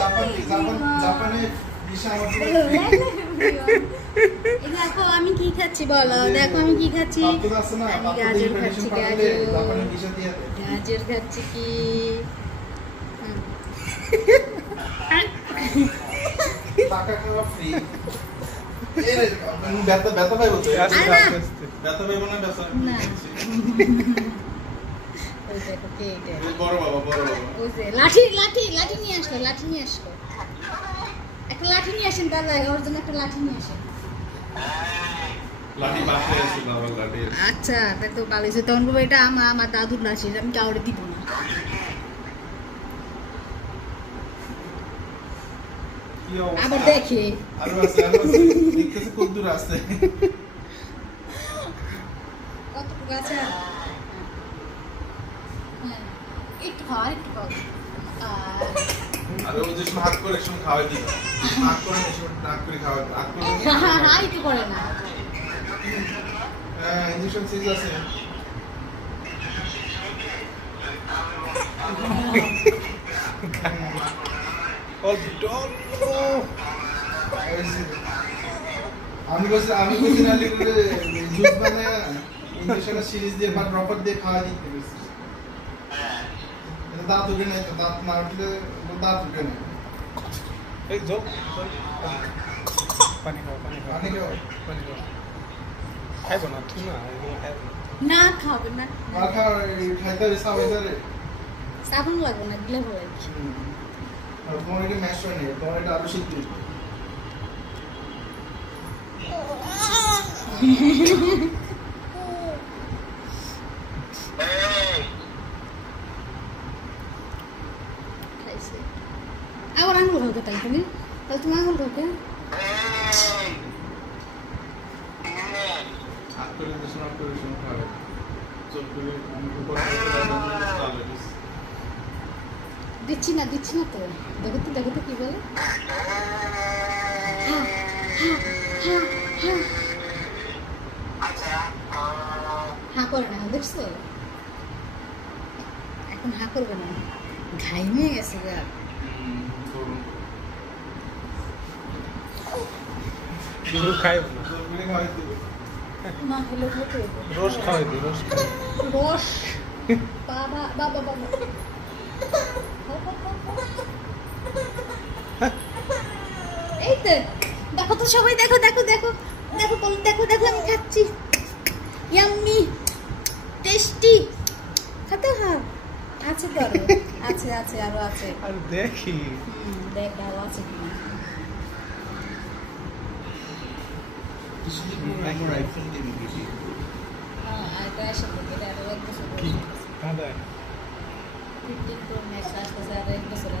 জাপানে ভিসা আমার জন্য এই দেখো আমি কি খাচ্ছি বলো, দেখো আমি কি খাচ্ছি, আমি গাজর খাচ্ছি, গাজর খাচ্ছি কি টাকা খাওয়া ফ্রি। ব্যথা ব্যথা পাইবো তো, ব্যথা পাইবো না, ব্যথা না বড় বাবা বড় বাবা লাঠি লাঠি লাঠি নিয়ে আসলো, লাঠি নিয়ে আসলো, একটা লাঠি নিয়ে আসেন দাদা, ওর জন্য একটা লাঠি নিয়ে আসেন। লাঠি বাসায় আছে বাবা, লাঠি আচ্ছা তাই তো ভালো হয়েছে, তখন বলবো এটা আমার দাদুর লাঠি, আমি কাউরে দিব না। আবার দেখে আরো আছে দেখতেছে কত দূর আছে, কতটুকু আছে, একটু খাওয়া একটু খাওয়া আরে ও যে হাত করে সব খাওয়াই দিই, হাত করে সব নাক করে খাওয়াই, হাত করে হ্যাঁ একটু করে না, হ্যাঁ ইনজেকশন সিজ আছে। আমি বলছি না লিখলে জুস বানায় ইনজেকশন সিরিজ দিয়ে বা ড্রপার দিয়ে খাওয়া দিতে বলছি। দাঁত উঠে নেই তো, দাঁত না উঠলে দাঁত উঠে নেই। এই জল পানি খাও, পানি খাও, পানি খাও, পানি খাও, খাইবো না তুই, না এগুলো খাইবো না খাবে না, আর খাইতে হবে সাবাইজারে, সাবান লাগবে না, দিলে ভালো লাগে। আর তোমার এটা ম্যাশ হয় না, তোমার এটা আরো শীত আবার আঙুল খাওকে, তাই তুমি তাহলে তুমি আঙুল খাওকে, হাত করে ইনজেকশন অফ করে শুনে খাবে, চোখ করে আমি উপর দিচ্ছি না তো, দেখো তো কি বলে, হ্যাঁ করে না, দেখছো এখন হ্যাঁ করবে না, ঘাইমে গেছে গা। খাইবো না, না হলে রোজ খাওয়াই দিই, রোজ রস বাবা বাবা বাবা এই তো দেখো তো সবাই, দেখো দেখো দেখো দেখো দেখো দেখো আমি খাচ্ছি, ইয়াম্মি টেস্টি, খাতে হ্যাঁ আছে তো, আছে আছে আরো আছে, আর দেখি দেখ ভালো আছে কিনা, এটা এসে থেকে এটা এক বছর কি দাদা 15 Pro Max আসতেছে, আর এক বছর